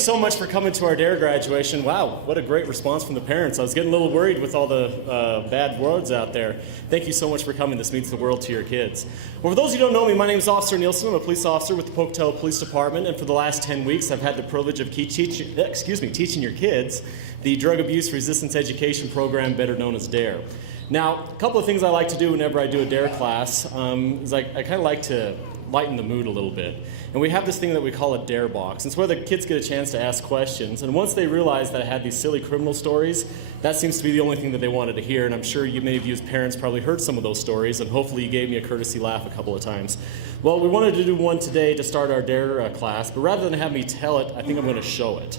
so much for coming to our DARE graduation. Wow, what a great response from the parents. I was getting a little worried with all the bad words out there. Thank you so much for coming. This means the world to your kids. Well, for those who don't know me, my name is Officer Nielsen. I'm a police officer with the Pocatello Police Department, and for the last 10 weeks, I've had the privilege of teaching your kids the Drug Abuse Resistance Education Program, better known as DARE. Now, a couple of things I like to do whenever I do a DARE class is I kind of like to lighten the mood a little bit. And we have this thing that we call a DARE box. It's where the kids get a chance to ask questions. And once they realize that I had these silly criminal stories, that seems to be the only thing that they wanted to hear. And I'm sure many of you as parents probably heard some of those stories, and hopefully you gave me a courtesy laugh a couple of times. Well, we wanted to do one today to start our DARE class, but rather than have me tell it, I think I'm going to show it.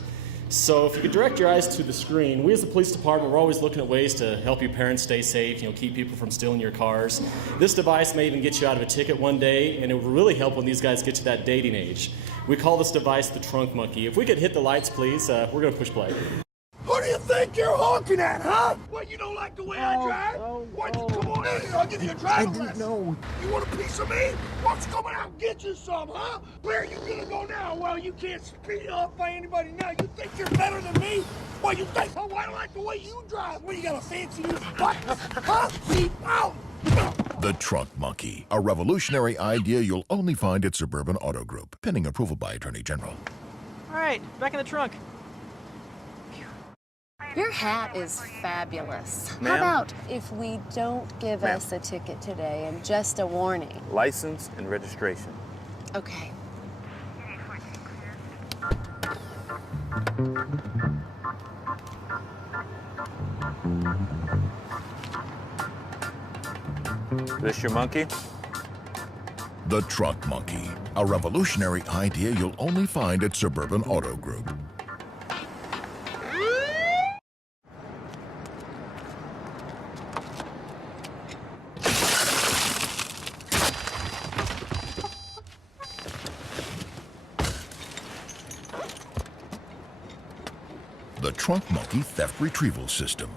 So if you could direct your eyes to the screen, we as the police department, we're always looking at ways to help you parents stay safe, keep people from stealing your cars. This device may even get you out of a ticket one day, and it would really help when these guys get to that dating age. We call this device the trunk monkey. If we could hit the lights, please, we're going to push play. Who do you think you're honking at, huh? What, you don't like the way I drive? Come on in here, I'll give you a driving lesson. No. You want a piece of me? Why don't you come out and get you some, huh? Where are you gonna go now? Well, you can't speed up by anybody now. You think you're better than me? What, you think, oh, I don't like the way you drive. What, you got a fancy new what? Huh? Keep out! The Trunk Monkey, a revolutionary idea you'll only find at Suburban Auto Group, pending approval by Attorney General. All right, back in the trunk. Your hat is fabulous. Ma'am? How about if we don't give us a ticket today and just a warning? License and registration. Okay. This your monkey? The Trunk Monkey, a revolutionary idea you'll only find at Suburban Auto Group. The Trunk Monkey Theft Retrieval System.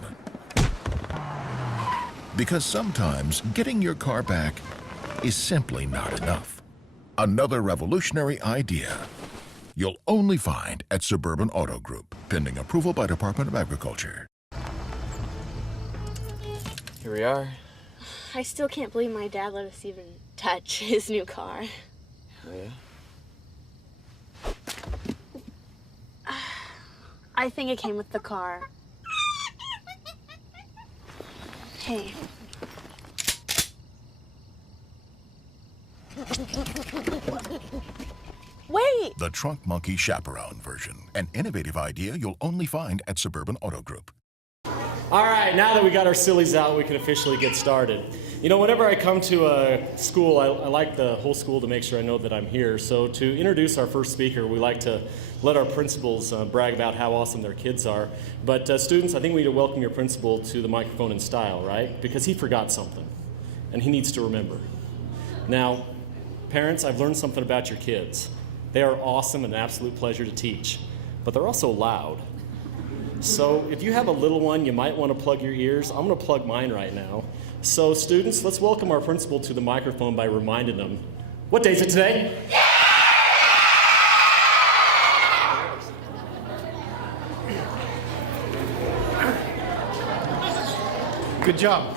Because sometimes getting your car back is simply not enough. Another revolutionary idea you'll only find at Suburban Auto Group, pending approval by Department of Agriculture. Here we are. I still can't believe my dad let us even touch his new car. Oh, yeah? I think it came with the car. Hey. Wait! The Trunk Monkey Chaperone version, an innovative idea you'll only find at Suburban Auto Group. All right, now that we got our sillies out, we can officially get started. Whenever I come to a school, I like the whole school to make sure I know that I'm here. So to introduce our first speaker, we like to let our principals brag about how awesome their kids are. But students, I think we need to welcome your principal to the microphone in style, right? Because he forgot something, and he needs to remember. Now, parents, I've learned something about your kids. They are awesome and an absolute pleasure to teach, but they're also loud. So if you have a little one, you might want to plug your ears. I'm going to plug mine right now. So students, let's welcome our principal to the microphone by reminding them, what day is it today? Good job.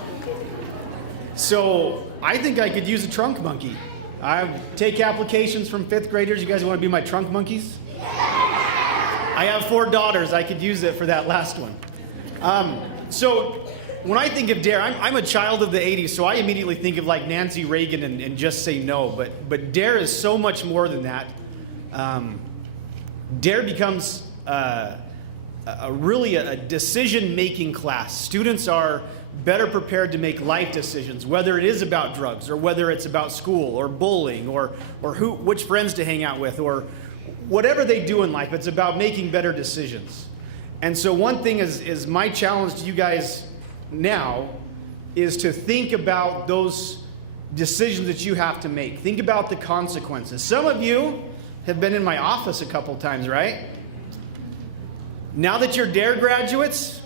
So I think I could use a trunk monkey. I take applications from 5th graders. You guys want to be my trunk monkeys? I have 4 daughters. I could use it for that last one. So when I think of DARE, I'm a child of the 80s, so I immediately think of like Nancy Reagan and Just Say No. But DARE is so much more than that. DARE becomes really a decision-making class. Students are better prepared to make life decisions, whether it is about drugs or whether it's about school or bullying or which friends to hang out with or whatever they do in life. It's about making better decisions. And so one thing is my challenge to you guys now is to think about those decisions that you have to make. Think about the consequences. Some of you have been in my office a couple times, right? Now that you're DARE graduates,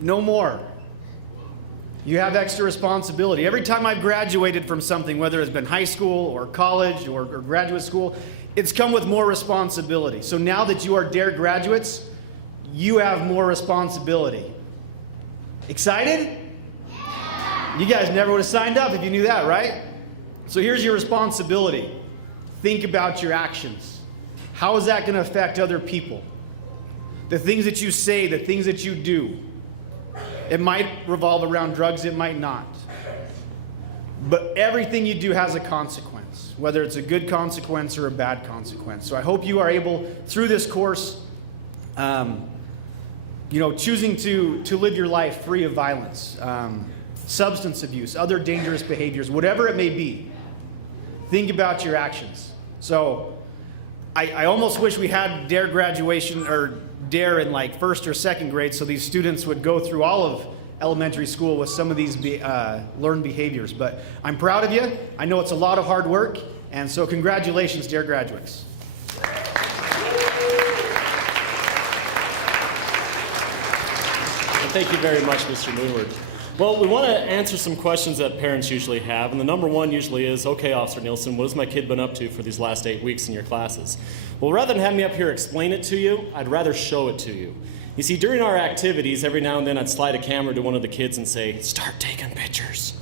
no more. You have extra responsibility. Every time I've graduated from something, whether it's been high school or college or graduate school, it's come with more responsibility. So now that you are DARE graduates, you have more responsibility. Excited? You guys never would have signed up if you knew that, right? So here's your responsibility. Think about your actions. How is that going to affect other people? The things that you say, the things that you do. It might revolve around drugs, it might not. But everything you do has a consequence, whether it's a good consequence or a bad consequence. So I hope you are able, through this course, choosing to live your life free of violence, substance abuse, other dangerous behaviors, whatever it may be. Think about your actions. So I almost wish we had DARE graduation or DARE in like first or second grade, so these students would go through all of elementary school with some of these learned behaviors. But I'm proud of you. I know it's a lot of hard work, and so congratulations, DARE graduates. Well, thank you very much, Mr. Moonward. Well, we want to answer some questions that parents usually have, and the number one usually is, okay, Officer Nielsen, what has my kid been up to for these last 8 weeks in your classes? Well, rather than have me up here explain it to you, I'd rather show it to you. You see, during our activities, every now and then I'd slide a camera to one of the kids and say, start taking pictures.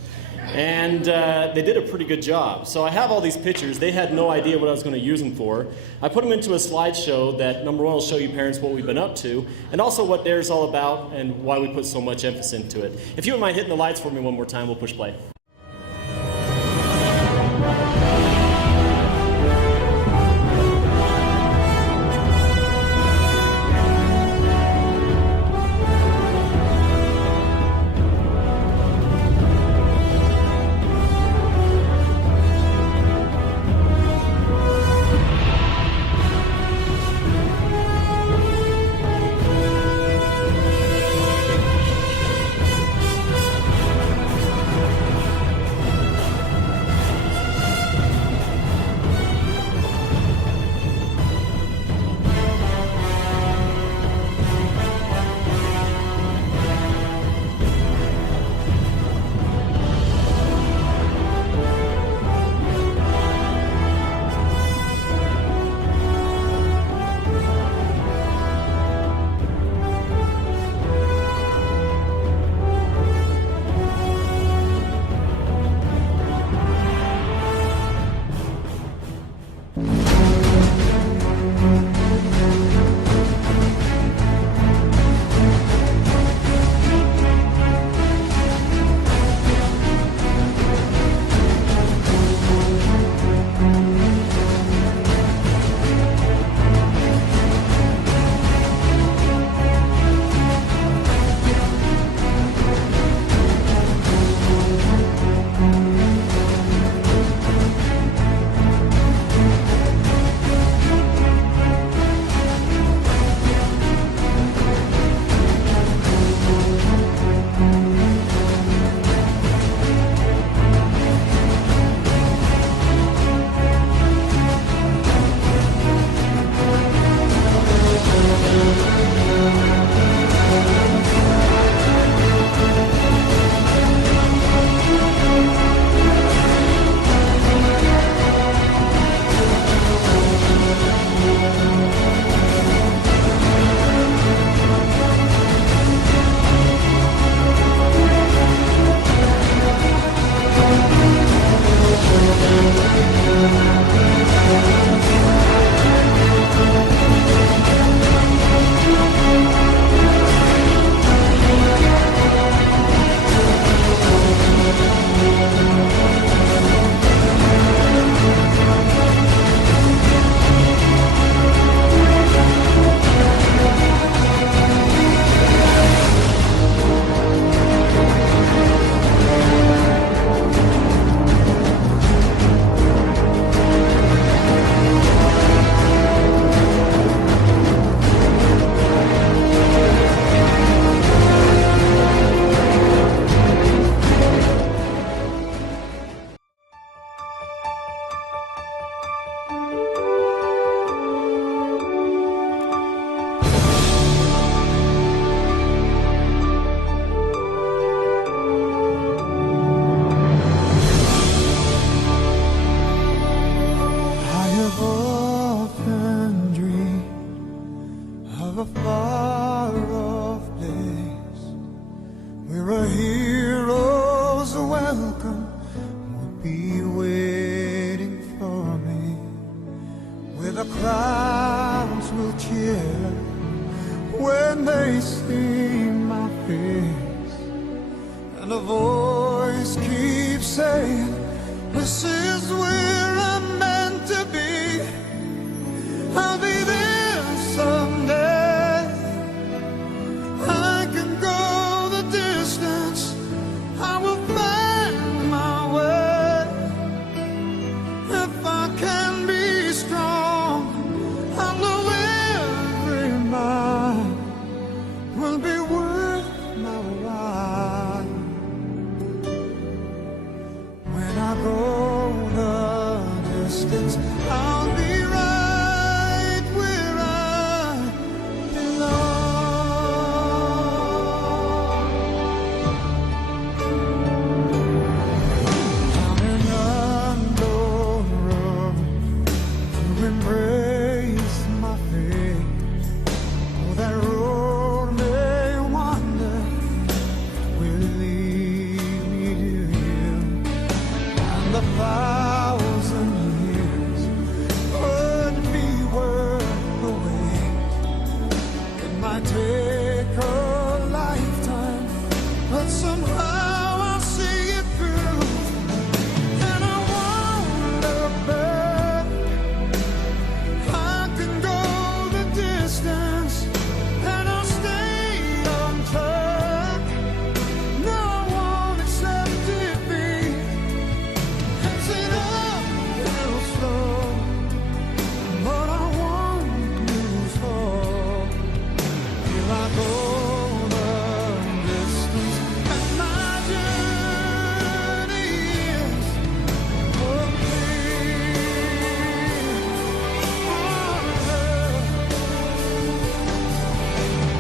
And they did a pretty good job. So I have all these pictures. They had no idea what I was going to use them for. I put them into a slideshow that, number one, will show you parents what we've been up to, and also what DARE's all about and why we put so much emphasis into it. If you wouldn't mind hitting the lights for me one more time, we'll push play. the crowds will cheer when they see my face, and a voice keeps saying, this is where I'm meant to be. I'll be there someday. I can go the distance. I will find my way. If I can be strong, I know every mile will be worth my while. When I go the distance, I'll be right where I belong. Coming under to embrace my fate. Oh, that road may wander, will it lead me to you? And the 1,000 years would be worth the wait. It might take a lifetime, but somehow I'll see it through. And I won't look back. I can go the distance, and I'll stay on track. No, I won't accept defeat. It's an uphill slow, but I won't lose hope. Till I go the distance, and my journey is complete.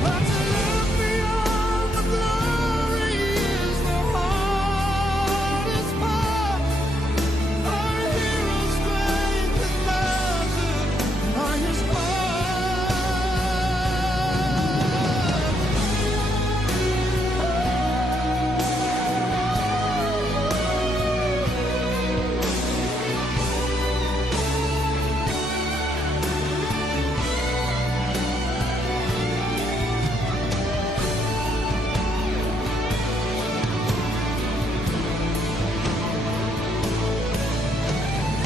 But to look beyond the glory is the hardest part. Our hero's strength is measured by his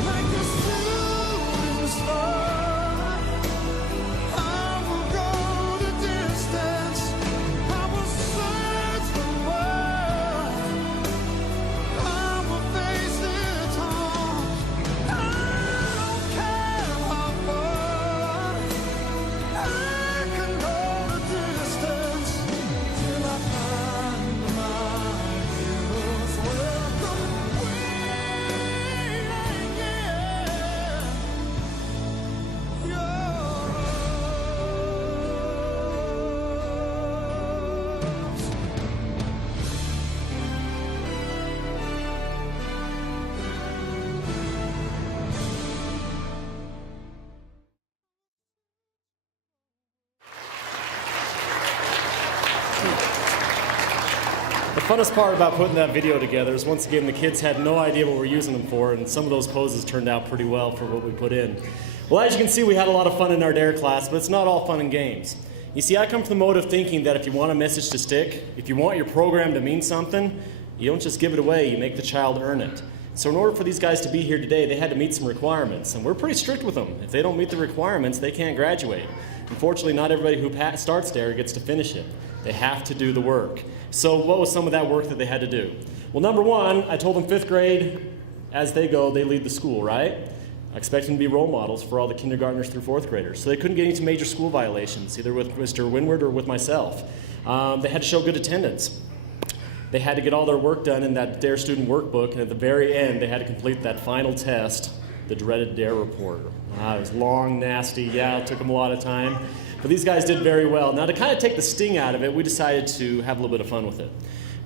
like a shooting star. I will go the distance. I will search the world. I will face its harms. I don't care how far. I can go the distance till I find my hero's welcome. The funnest part about putting that video together is, once again, the kids had no idea what we're using them for, and some of those poses turned out pretty well for what we put in. Well, as you can see, we had a lot of fun in our DARE class, but it's not all fun and games. You see, I come from the mode of thinking that if you want a message to stick, if you want your program to mean something, you don't just give it away, you make the child earn it. So in order for these guys to be here today, they had to meet some requirements, and we're pretty strict with them. If they don't meet the requirements, they can't graduate. Unfortunately, not everybody who starts DARE gets to finish it. They have to do the work. So what was some of that work that they had to do? Well, number one, I told them 5th grade, as they go, they lead the school, right? I expect them to be role models for all the kindergartners through 4th graders. So they couldn't get into major school violations, either with Mr. Winward or with myself. They had to show good attendance. They had to get all their work done in that DARE student workbook, and at the very end, they had to complete that final test, the dreaded DARE report. It was long, nasty, yeah, it took them a lot of time. But these guys did very well. Now, to kind of take the sting out of it, we decided to have a little bit of fun with it.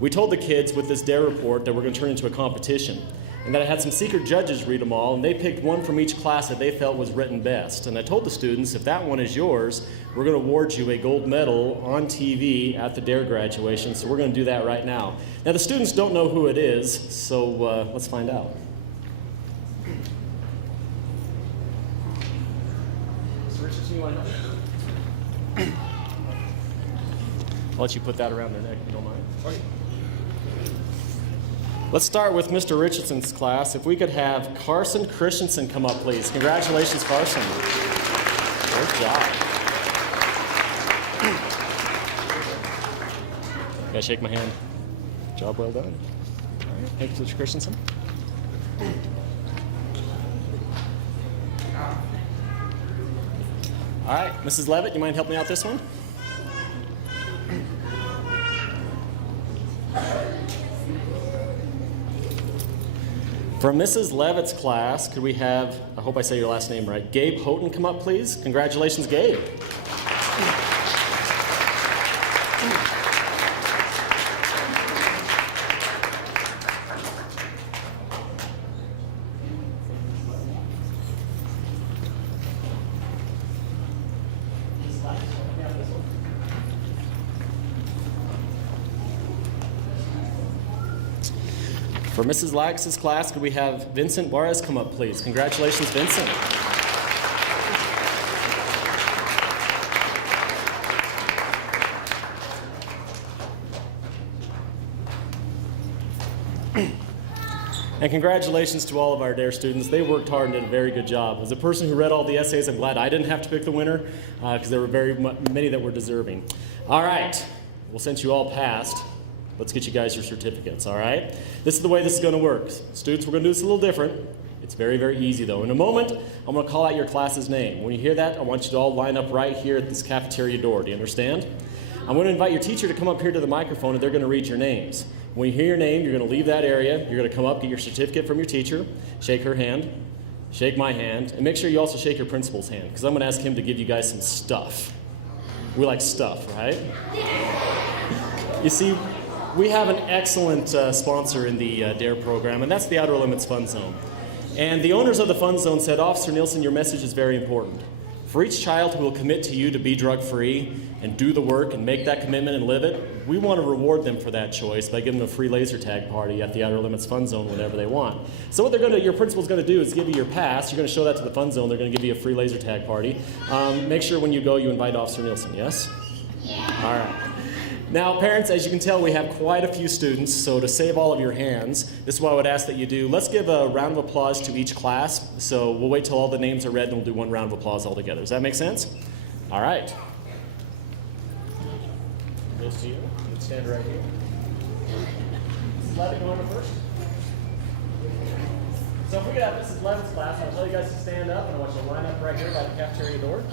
We told the kids with this DARE report that we're going to turn it into a competition, and that I had some secret judges read them all, and they picked one from each class that they felt was written best. And I told the students, if that one is yours, we're going to award you a gold medal on TV at the DARE graduation, so we're going to do that right now. Now, the students don't know who it is, so let's find out. Richardson, you want to help? I'll let you put that around their neck if you don't mind. Okay. Let's start with Mr. Richardson's class. If we could have Carson Christensen come up, please. Congratulations, Carson. Good job. You guys shake my hand. Job well done. All right. Thank you, Mr. Christensen. All right, Mrs. Levitt, you mind helping me out this one? For Mrs. Levitt's class, could we have, I hope I say your last name right, Gabe Houghton come up, please? Congratulations, Gabe. For Mrs. Lax's class, could we have Vincent Juarez come up, please? Congratulations, Vincent. And congratulations to all of our DARE students. They worked hard and did a very good job. As a person who read all the essays, I'm glad I didn't have to pick the winner because there were many that were deserving. All right, well, since you all passed, let's get you guys your certificates, all right? This is the way this is going to work. Students, we're going to do this a little different. It's very, very easy, though. In a moment, I'm going to call out your class's name. When you hear that, I want you to all line up right here at this cafeteria door. Do you understand? I'm going to invite your teacher to come up here to the microphone, and they're going to read your names. When you hear your name, you're going to leave that area. You're going to come up, get your certificate from your teacher, shake her hand, shake my hand, and make sure you also shake your principal's hand, because I'm going to ask him to give you guys some stuff. We like stuff, right? You see, we have an excellent sponsor in the DARE program, and that's the Outer Limits Fun Zone. And the owners of the Fun Zone said, Officer Nielsen, your message is very important. For each child who will commit to you to be drug-free and do the work and make that commitment and live it, we want to reward them for that choice by giving them a free laser tag party at the Outer Limits Fun Zone whenever they want. So what your principal's going to do is give you your pass. You're going to show that to the Fun Zone. They're going to give you a free laser tag party. Make sure when you go, you invite Officer Nielsen, yes? Yeah. All right. Now, parents, as you can tell, we have quite a few students, so to save all of your hands, this is what I would ask that you do. Let's give a round of applause to each class. So we'll wait till all the names are read, and we'll do one round of applause all together. Does that make sense? All right. Goes to you. Let's stand right here. Mrs. Levitt, you want to go first? So if we could have Mrs. Levitt's class, I'll tell you guys to stand up, and I want you to line up right here by the cafeteria door.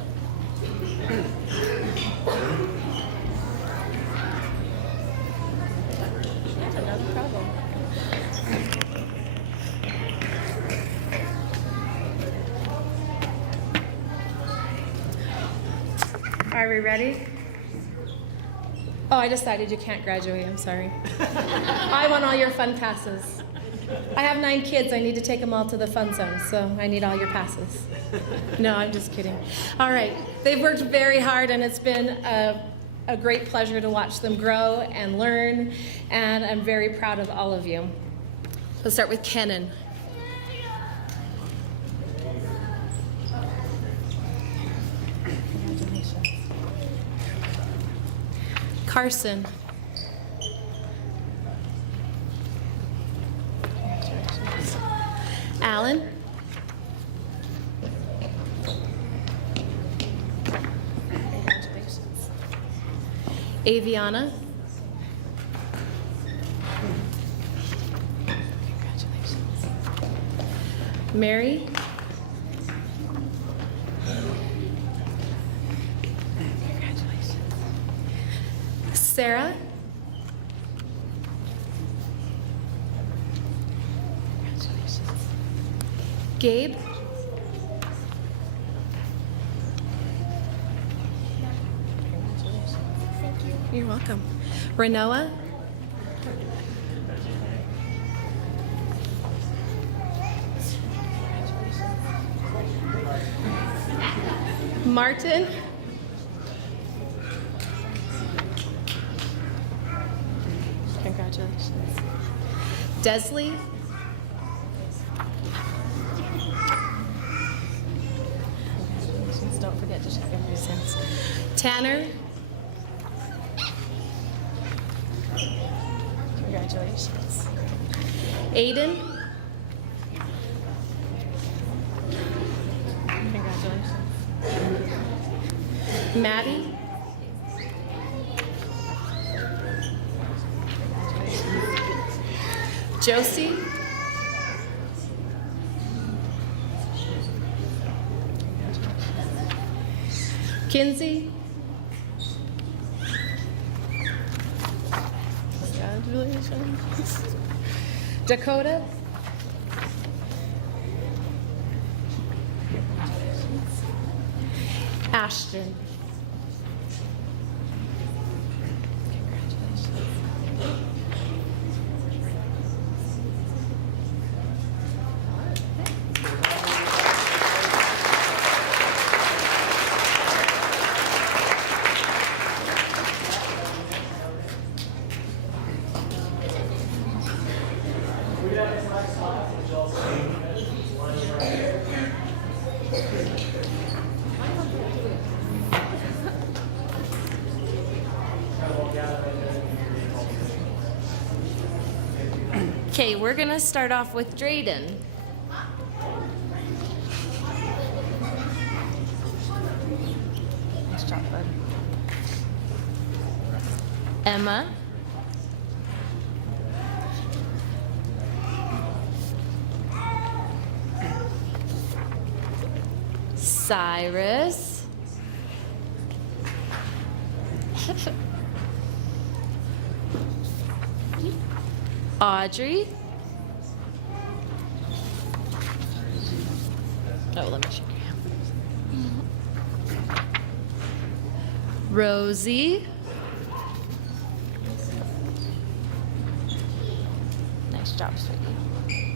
No problem. Are we ready? Oh, I decided you can't graduate. I'm sorry. I want all your fun passes. I have 9 kids. I need to take them all to the fun zone, so I need all your passes. No, I'm just kidding. All right. They've worked very hard, and it's been a great pleasure to watch them grow and learn, and I'm very proud of all of you. Let's start with Kenan. Carson. Alan. Aviana. Congratulations. Mary. Congratulations. Sarah. Congratulations. Gabe. You're welcome. Renoa. Martin. Congratulations. Desley. Congratulations. Don't forget to Tanner. Congratulations. Aiden. Congratulations. Maddie. Josie. Kinsey. Congratulations. Dakota. Ashton. Okay, we're gonna start off with Drayden. Nice job, bud. Emma. Cyrus. Audrey. Oh, let me check your hand. Rosie. Nice job, sweetie.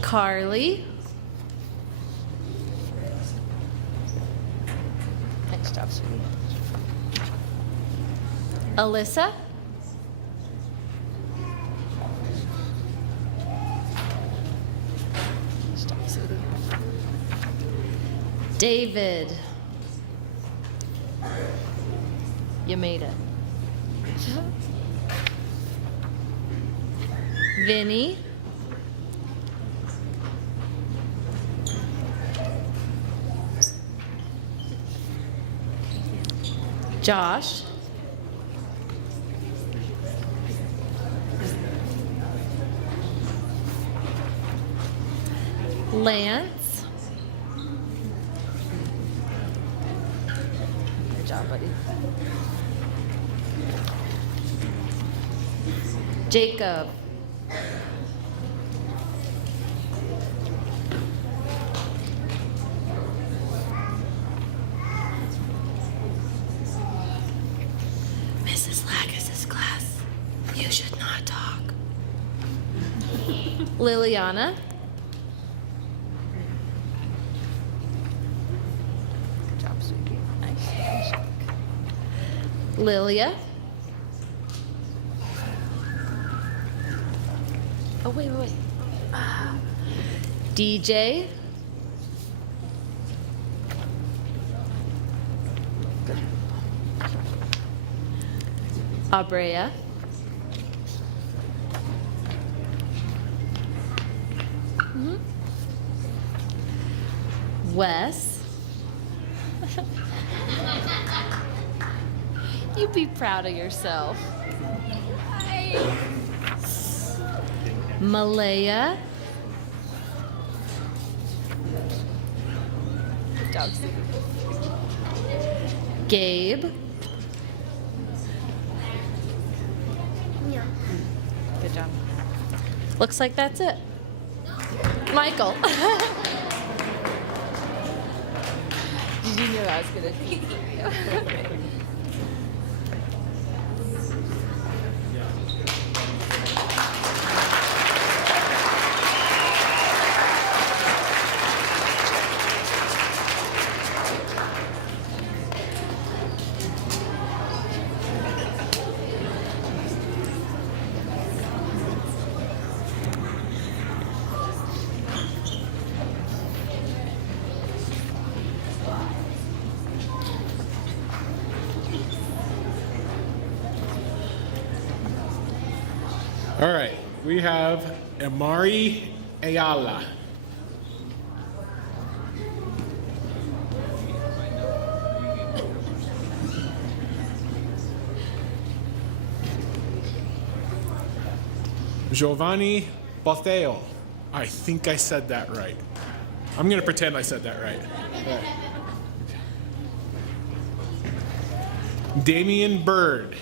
Carly. Nice job, sweetie. Alyssa. Nice job, sweetie. David. You made it. Vinny. Josh. Lance. Good job, buddy. Jacob. Mrs. Lagus's class, you should not talk. Liliana. Good job, sweetie. Nice. Lilia. Oh, wait. DJ. Good. Abrea. Wes. You be proud of yourself. Hi. Malaya. Good job, Steve. Gabe. Yeah. Good job. Looks like that's it. Michael. Did you know I was gonna do you? All right, we have Amari Ayala. Giovanni Botheo. I think I said that right. I'm going to pretend I said that right. Damian Bird.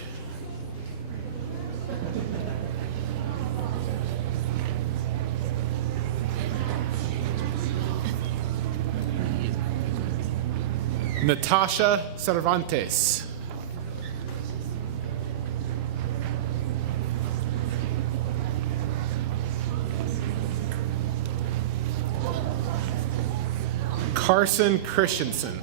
Natasha Cervantes. Carson Christensen.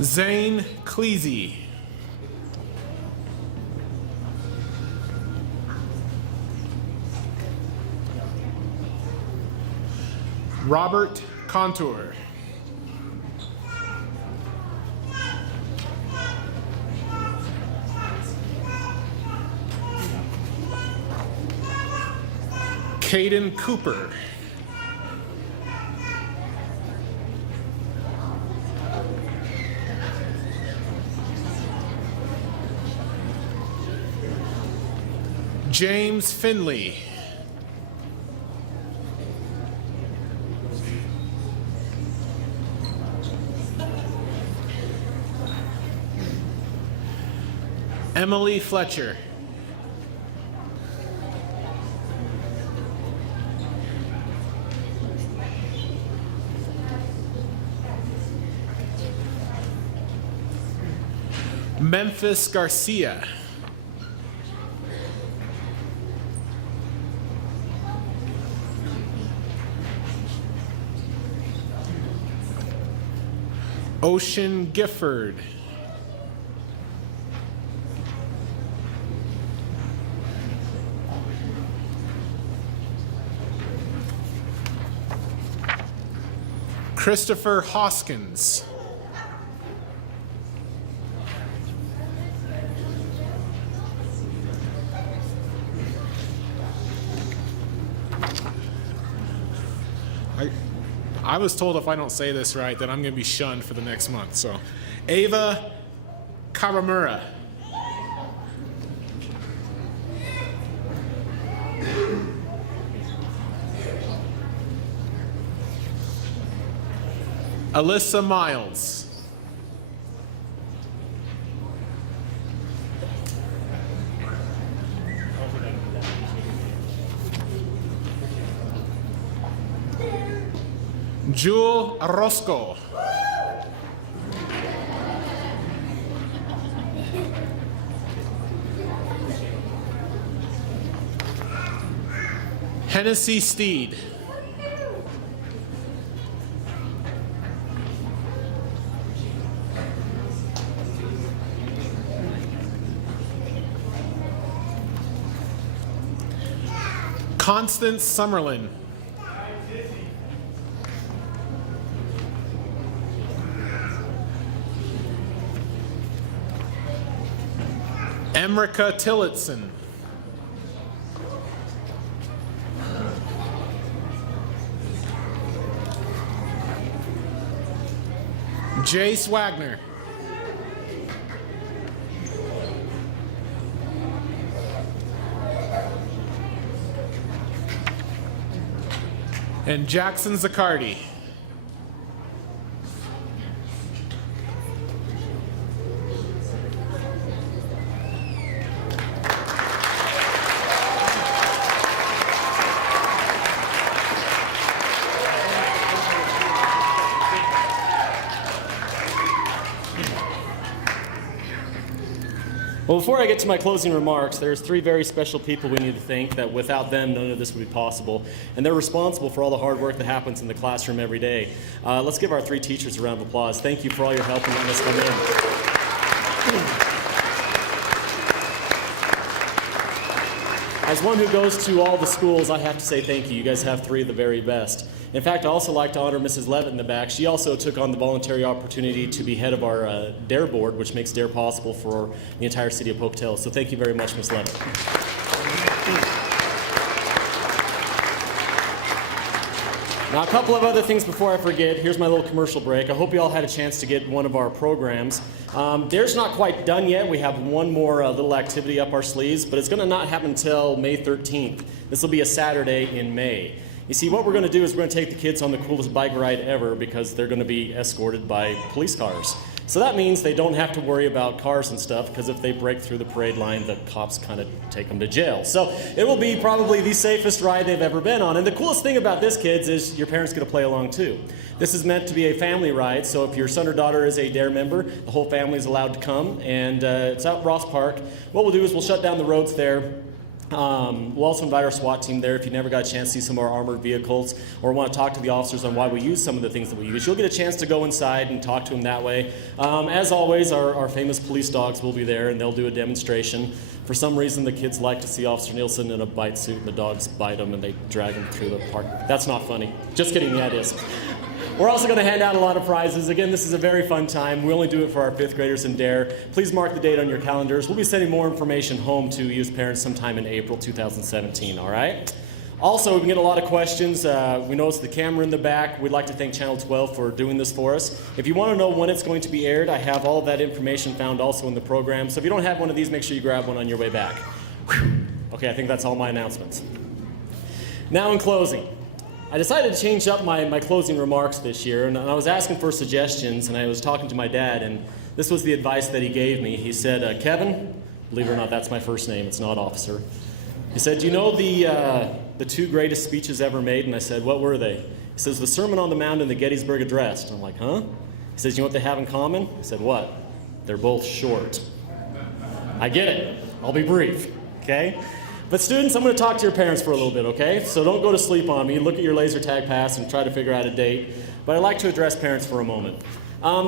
Zane Cleasy. Robert Contour. Caden Cooper. James Finley. Emily Fletcher. Memphis Garcia. Ocean Gifford. Christopher Hoskins. I was told if I don't say this right, then I'm going to be shunned for the next month. So, Ava Kawamura. Alyssa Miles. Jewel Orozco. Hennessy Steed. Constance Summerlin. Emrika Tillotson. Jace Wagner. And Jackson Zaccardi. Well, before I get to my closing remarks, there's three very special people we need to thank that without them, none of this would be possible. And they're responsible for all the hard work that happens in the classroom every day. Let's give our three teachers a round of applause. Thank you for all your help in letting us come in. As one who goes to all the schools, I have to say thank you. You guys have three of the very best. In fact, I also like to honor Mrs. Levitt in the back. She also took on the voluntary opportunity to be head of our DARE board, which makes DARE possible for the entire city of Pocatello. So thank you very much, Ms. Levitt. Now, a couple of other things before I forget. Here's my little commercial break. I hope you all had a chance to get one of our programs. DARE's not quite done yet. We have one more little activity up our sleeves, but it's going to not happen until May 13th. This will be a Saturday in May. You see, what we're going to do is we're going to take the kids on the coolest bike ride ever because they're going to be escorted by police cars. So that means they don't have to worry about cars and stuff, because if they break through the parade line, the cops kind of take them to jail. So it will be probably the safest ride they've ever been on. And the coolest thing about this, kids, is your parents get to play along too. This is meant to be a family ride, so if your son or daughter is a DARE member, the whole family is allowed to come, and it's out at Ross Park. What we'll do is we'll shut down the roads there. We'll also invite our SWAT team there if you never got a chance to see some of our armored vehicles or want to talk to the officers on why we use some of the things that we use. You'll get a chance to go inside and talk to them that way. As always, our famous police dogs will be there, and they'll do a demonstration. For some reason, the kids like to see Officer Nielsen in a bite suit, and the dogs bite him and they drag him through the park. That's not funny. Just kidding, yeah, it is. We're also going to hand out a lot of prizes. Again, this is a very fun time. We only do it for our 5th graders in DARE. Please mark the date on your calendars. We'll be sending more information home to you as parents sometime in April 2017, all right? Also, we get a lot of questions. We noticed the camera in the back. We'd like to thank Channel 12 for doing this for us. If you want to know when it's going to be aired, I have all of that information found also in the program. So if you don't have one of these, make sure you grab one on your way back. Okay, I think that's all my announcements. Now in closing, I decided to change up my closing remarks this year, and I was asking for suggestions, and I was talking to my dad, and this was the advice that he gave me. He said, Kevin, believe it or not, that's my first name, it's not officer. He said, do you know the 2 greatest speeches ever made? And I said, what were they? He says, the Sermon on the Mount and the Gettysburg Address. And I'm like, huh? He says, you know what they have in common? I said, what? They're both short. I get it. I'll be brief, okay? But students, I'm going to talk to your parents for a little bit, okay? So don't go to sleep on me. Look at your laser tag pass and try to figure out a date. But I'd like to address parents for a moment.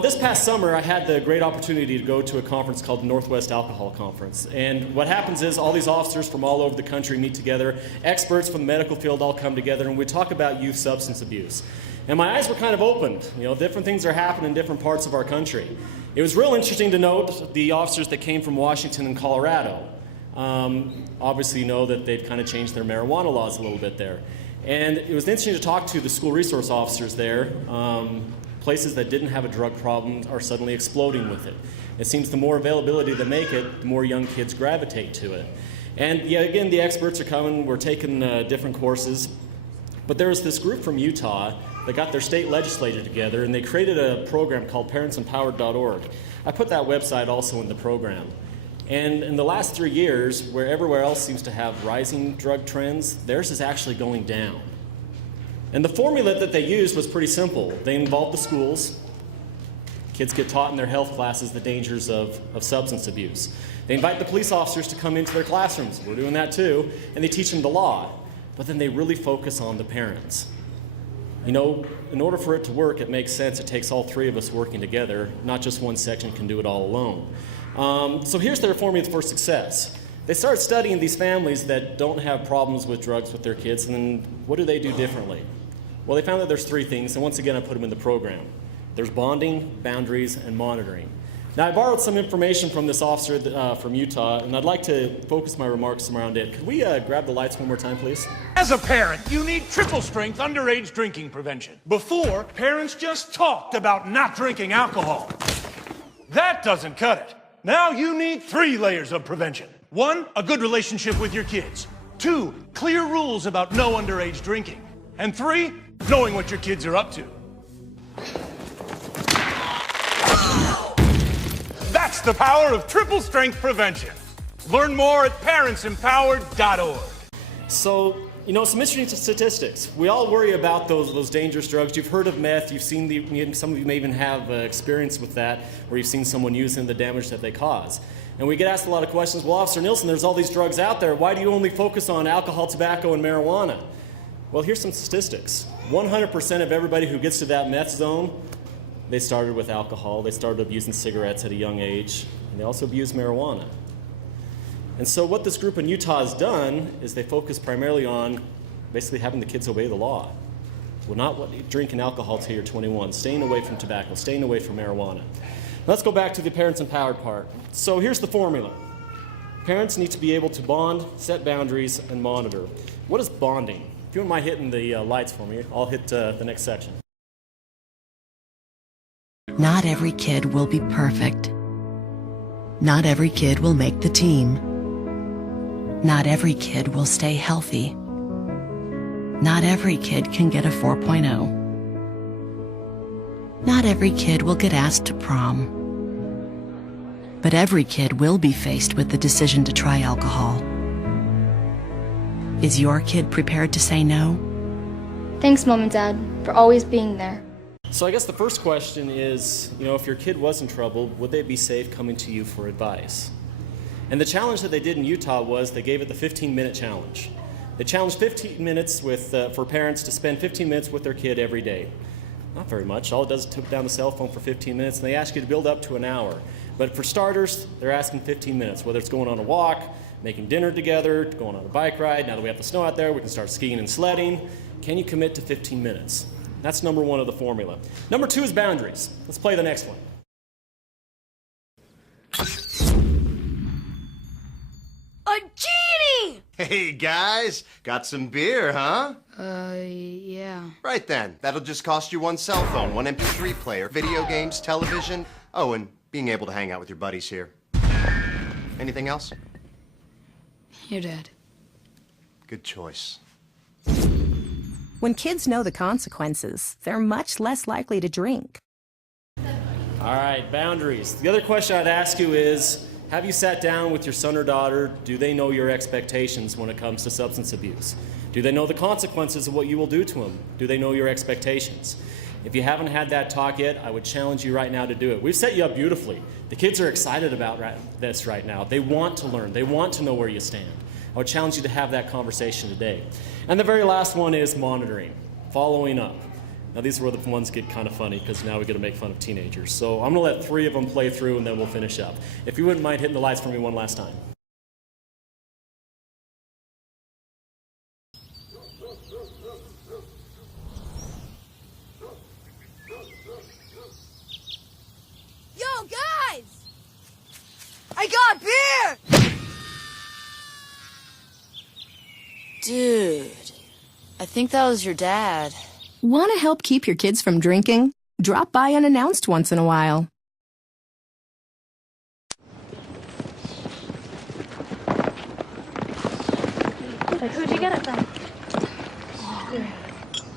This past summer, I had the great opportunity to go to a conference called the Northwest Alcohol Conference. And what happens is all these officers from all over the country meet together. Experts from the medical field all come together, and we talk about youth substance abuse. And my eyes were kind of opened. You know, different things are happening in different parts of our country. It was real interesting to note the officers that came from Washington and Colorado. Obviously, you know that they've kind of changed their marijuana laws a little bit there. And it was interesting to talk to the school resource officers there. Places that didn't have a drug problem are suddenly exploding with it. It seems the more availability they make it, the more young kids gravitate to it. And yeah, again, the experts are coming. We're taking different courses. But there was this group from Utah that got their state legislature together, and they created a program called ParentsEmpowered.org. I put that website also in the program. And in the last 3 years, where everywhere else seems to have rising drug trends, theirs is actually going down. And the formula that they used was pretty simple. They involved the schools. Kids get taught in their health classes the dangers of substance abuse. They invite the police officers to come into their classrooms. We're doing that too. And they teach them the law. But then they really focus on the parents. You know, in order for it to work, it makes sense. It takes all 3 of us working together. Not just one section can do it all alone. So here's their formula for success. They start studying these families that don't have problems with drugs with their kids, and then what do they do differently? Well, they found that there's 3 things, and once again, I put them in the program. There's bonding, boundaries, and monitoring. Now, I borrowed some information from this officer from Utah, and I'd like to focus my remarks around it. Could we grab the lights one more time, please? As a parent, you need triple-strength underage drinking prevention. Before, parents just talked about not drinking alcohol. That doesn't cut it. Now you need 3 layers of prevention. 1, a good relationship with your kids. 2, clear rules about no underage drinking. And 3, knowing what your kids are up to. That's the power of triple-strength prevention. Learn more at ParentsEmpowered.org. So, you know, some interesting statistics. We all worry about those dangerous drugs. You've heard of meth. You've seen some of you may even have experience with that, where you've seen someone using the damage that they cause. And we get asked a lot of questions. Well, Officer Nielsen, there's all these drugs out there. Why do you only focus on alcohol, tobacco, and marijuana? Well, here's some statistics. 100% of everybody who gets to that meth zone, they started with alcohol. They started abusing cigarettes at a young age, and they also abuse marijuana. And so what this group in Utah has done is they focus primarily on basically having the kids obey the law. We're not drinking alcohol till you're 21, staying away from tobacco, staying away from marijuana. Let's go back to the parents empowered part. So here's the formula. Parents need to be able to bond, set boundaries, and monitor. What is bonding? If you wouldn't mind hitting the lights for me, I'll hit the next section. Not every kid will be perfect. Not every kid will make the team. Not every kid will stay healthy. Not every kid can get a 4.0. Not every kid will get asked to prom. But every kid will be faced with the decision to try alcohol. Is your kid prepared to say no? Thanks, Mom and Dad, for always being there. So I guess the first question is, if your kid was in trouble, would they be safe coming to you for advice? And the challenge that they did in Utah was they gave it the 15-minute challenge. They challenged 15 minutes for parents to spend 15 minutes with their kid every day. Not very much. All it does is put down the cell phone for 15 minutes, and they ask you to build up to an hour. But for starters, they're asking 15 minutes, whether it's going on a walk, making dinner together, going on a bike ride. Now that we have the snow out there, we can start skiing and sledding. Can you commit to 15 minutes? That's number one of the formula. Number two is boundaries. Let's play the next one. A genie! Hey guys, got some beer, huh? Yeah. Right then, that'll just cost you one cell phone, one MP3 player, video games, television. Oh, and being able to hang out with your buddies here. Anything else? Your dad. Good choice. When kids know the consequences, they're much less likely to drink. All right, boundaries. The other question I'd ask you is, have you sat down with your son or daughter? Do they know your expectations when it comes to substance abuse? Do they know the consequences of what you will do to them? Do they know your expectations? If you haven't had that talk yet, I would challenge you right now to do it. We've set you up beautifully. The kids are excited about this right now. They want to learn. They want to know where you stand. I would challenge you to have that conversation today. And the very last one is monitoring, following up. Now these are where the ones get kind of funny because now we get to make fun of teenagers. So I'm going to let 3 of them play through and then we'll finish up. If you wouldn't mind hitting the lights for me one last time. Yo, guys! I got beer! Dude, I think that was your dad. Want to help keep your kids from drinking? Drop by unannounced once in a while. Who'd you get it from?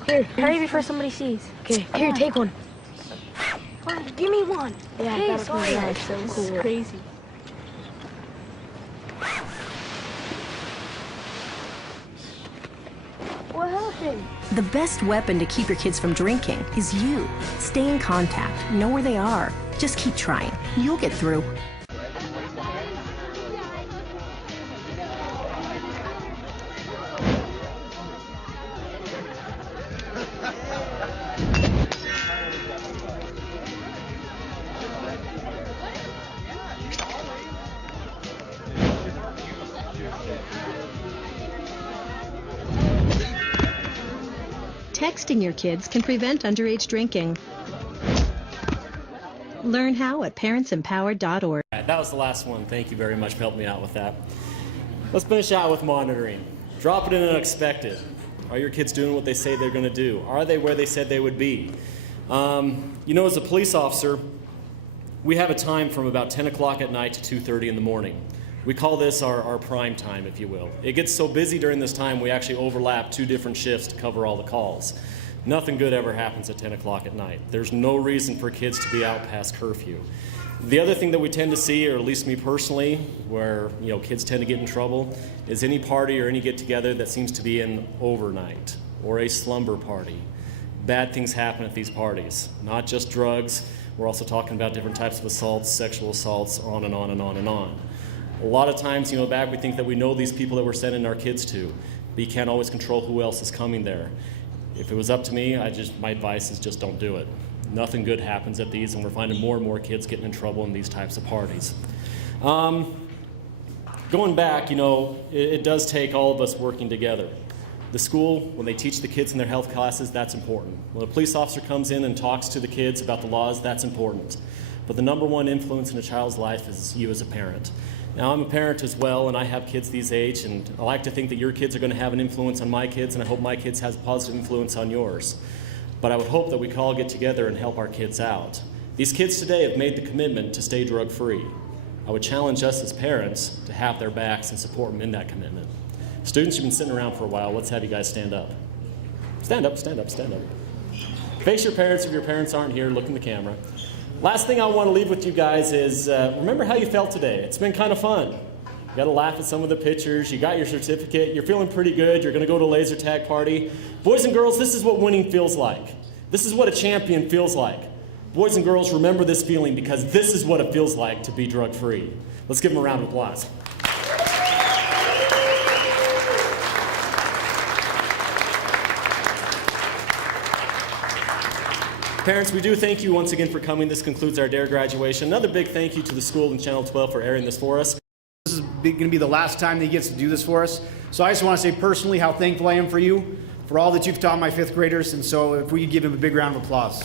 Here, hurry before somebody sees. Okay, here, take one. Give me one. Yeah, I got it from your dad. So cool. It's crazy. What happened? The best weapon to keep your kids from drinking is you. Stay in contact. Know where they are. Just keep trying. You'll get through. Texting your kids can prevent underage drinking. Learn how at parentsempowered.org. That was the last one. Thank you very much for helping me out with that. Let's finish out with monitoring. Drop it in unexpected. Are your kids doing what they say they're going to do? Are they where they said they would be? As a police officer, we have a time from about 10 o'clock at night to 2:30 in the morning. We call this our prime time, if you will. It gets so busy during this time, we actually overlap 2 different shifts to cover all the calls. Nothing good ever happens at 10 o'clock at night. There's no reason for kids to be out past curfew. The other thing that we tend to see, or at least me personally, where kids tend to get in trouble, is any party or any get-together that seems to be an overnight or a slumber party. Bad things happen at these parties, not just drugs. We're also talking about different types of assaults, sexual assaults, on and on and on and on. A lot of times, back we think that we know these people that we're sending our kids to, but you can't always control who else is coming there. If it was up to me, my advice is just don't do it. Nothing good happens at these, and we're finding more and more kids getting in trouble in these types of parties. Going back, it does take all of us working together. The school, when they teach the kids in their health classes, that's important. When a police officer comes in and talks to the kids about the laws, that's important. But the number one influence in a child's life is you as a parent. Now, I'm a parent as well, and I have kids these age, and I like to think that your kids are going to have an influence on my kids, and I hope my kids have a positive influence on yours. But I would hope that we can all get together and help our kids out. These kids today have made the commitment to stay drug-free. I would challenge us as parents to have their backs and support them in that commitment. Students, you've been sitting around for a while. Let's have you guys stand up. Stand up, stand up, stand up. Face your parents if your parents aren't here. Look in the camera. Last thing I want to leave with you guys is remember how you felt today. It's been kind of fun. You got to laugh at some of the pictures. You got your certificate. You're feeling pretty good. You're going to go to a laser tag party. Boys and girls, this is what winning feels like. This is what a champion feels like. Boys and girls, remember this feeling because this is what it feels like to be drug-free. Let's give them a round of applause. Parents, we do thank you once again for coming. This concludes our DARE graduation. Another big thank you to the school and Channel 12 for airing this for us. This is going to be the last time that he gets to do this for us. So I just want to say personally how thankful I am for you, for all that you've taught my fifth graders. And so if we could give him a big round of applause.